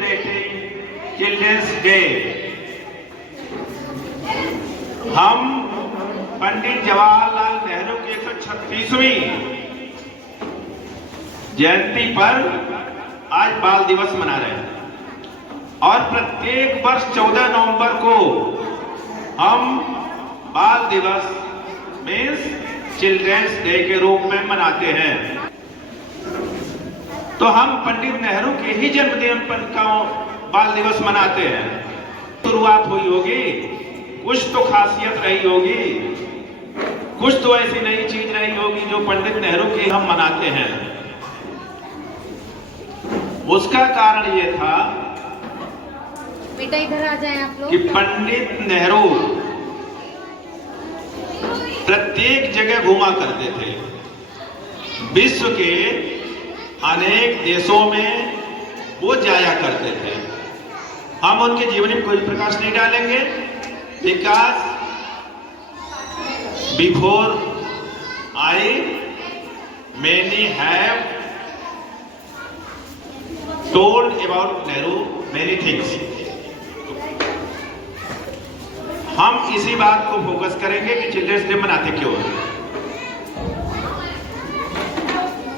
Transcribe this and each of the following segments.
Celebrating children's day. हम पंडित जवाहरलाल नेहरू की 136वीं जयंती पर आज बाल दिवस मना रहे हैं और प्रत्येक वर्ष 14 नवंबर को हम बाल दिवस मीन्स चिल्ड्रंस डे के रूप में मनाते हैं। तो हम पंडित नेहरू के ही जन्मदिन पर का बाल दिवस मनाते हैं। शुरुआत हुई होगी, कुछ तो खासियत रही होगी, कुछ तो ऐसी नई चीज रही होगी जो पंडित नेहरू की हम मनाते हैं। उसका कारण ये था बेटा इधर आ जाएं आप लोग कि पंडित नेहरू प्रत्येक जगह घूमा करते थे। विश्व के अनेक देशों में वो जाया करते थे। हम उनके जीवन में कोई प्रकाश नहीं डालेंगे, because before I many have told about Nehru many things. हम इसी बात को फोकस करेंगे कि चिल्ड्रंस डे मनाते क्यों हैं।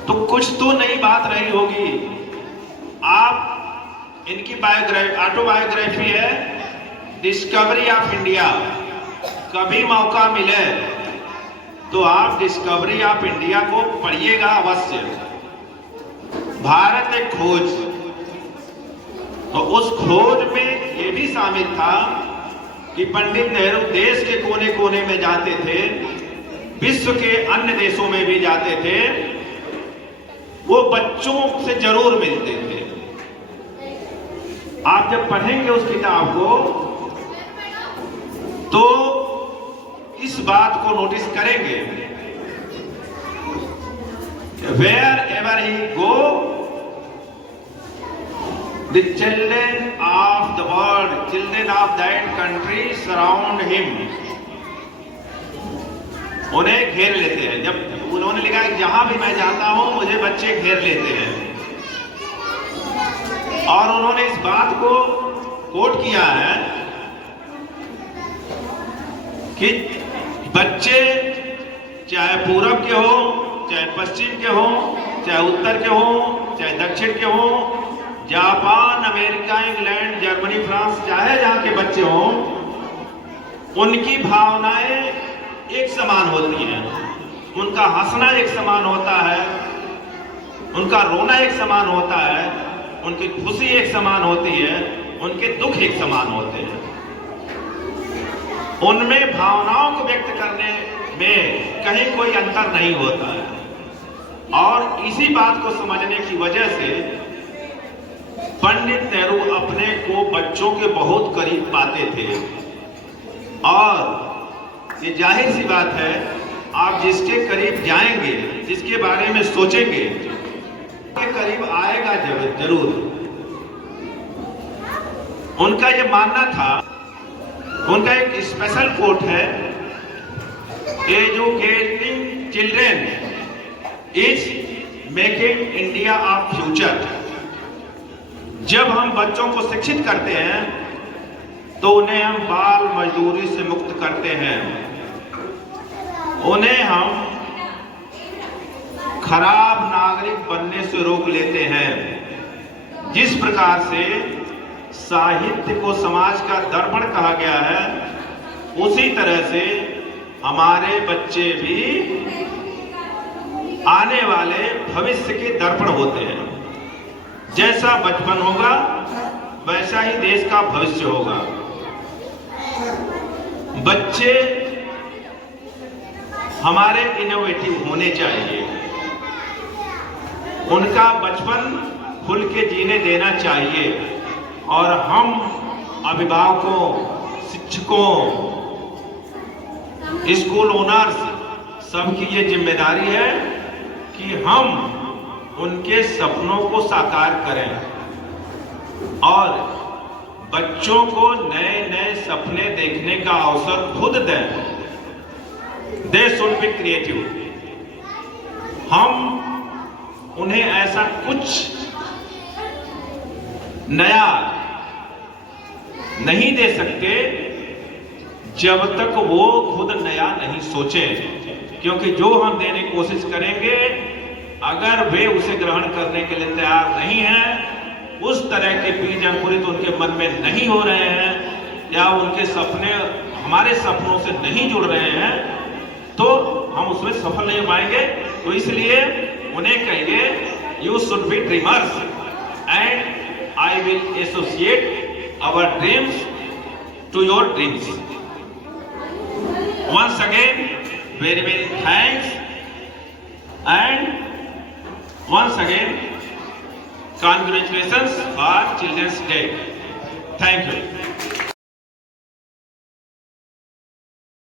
तो कुछ तो नई बात रही होगी। आप इनकी बायोग्राफी ऑटोबायोग्राफी है डिस्कवरी ऑफ इंडिया। कभी मौका मिले तो आप डिस्कवरी ऑफ इंडिया को पढ़िएगा अवश्य। भारत एक खोज, तो उस खोज में ये भी शामिल था कि पंडित नेहरू देश के कोने कोने में जाते थे, विश्व के अन्य देशों में भी जाते थे, वो बच्चों से जरूर मिलते थे। आप जब पढ़ेंगे उस किताब को तो इस बात को नोटिस करेंगे, wherever he go the children of the world, children of that country surround him। उन्हें घेर लेते हैं। जब उन्होंने लिखा कि जहां भी मैं जाता हूं मुझे बच्चे घेर लेते हैं, और उन्होंने इस बात को कोट किया है कि बच्चे चाहे पूरब के हो, चाहे पश्चिम के हो, चाहे उत्तर के हो, चाहे दक्षिण के हो, Japan, America, England, Germany, France, चाहे जहां के बच्चे हों, उनकी भावनाएं एक समान होती हैं। उनका हंसना एक समान होता है, उनका रोना एक समान होता है, उनकी खुशी एक समान होती है, उनके दुख एक समान होते हैं। उनमें भावनाओं को व्यक्त करने में कहीं कोई अंतर नहीं होता है। और इसी बात को समझने की वजह से पंडित नेहरू अपने को बच्चों के बहुत करीब पाते थे। और ये जाहिर सी बात है, आप जिसके करीब जाएंगे, जिसके बारे में सोचेंगे, के करीब आएगा जरूर। उनका ये मानना था, उनका एक स्पेशल कोट है, educating children is making India of future. जब हम बच्चों को शिक्षित करते हैं तो उन्हें हम बाल मजदूरी से मुक्त करते हैं, उन्हें हम खराब नागरिक बनने से रोक लेते हैं। जिस प्रकार से साहित्य को समाज का दर्पण कहा गया है, उसी तरह से हमारे बच्चे भी आने वाले भविष्य के दर्पण होते हैं। जैसा बचपन होगा वैसा ही देश का भविष्य होगा। बच्चे हमारे इनोवेटिव होने चाहिए, उनका बचपन खुल के जीने देना चाहिए। और हम अभिभावकों, शिक्षकों, स्कूल ओनर्स सबकी ये जिम्मेदारी है कि हम उनके सपनों को साकार करें और बच्चों को नए नए सपने देखने का अवसर खुद दें। They should be creative. हम उन्हें ऐसा कुछ नया नहीं दे सकते जब तक वो खुद नया नहीं सोचे, क्योंकि जो हम देने की कोशिश करेंगे अगर वे उसे ग्रहण करने के लिए तैयार नहीं हैं, उस तरह के बीज अंकुरित उनके मन में नहीं हो रहे हैं या उनके सपने हमारे सपनों से नहीं जुड़ रहे हैं, तो हम उसमें सफल नहीं हो पाएंगे। तो इसलिए उन्हें कहिए you should be dreamers and I will associate our dreams to your dreams. Once again very very thanks and once again congratulations for Children's Day. Thank you.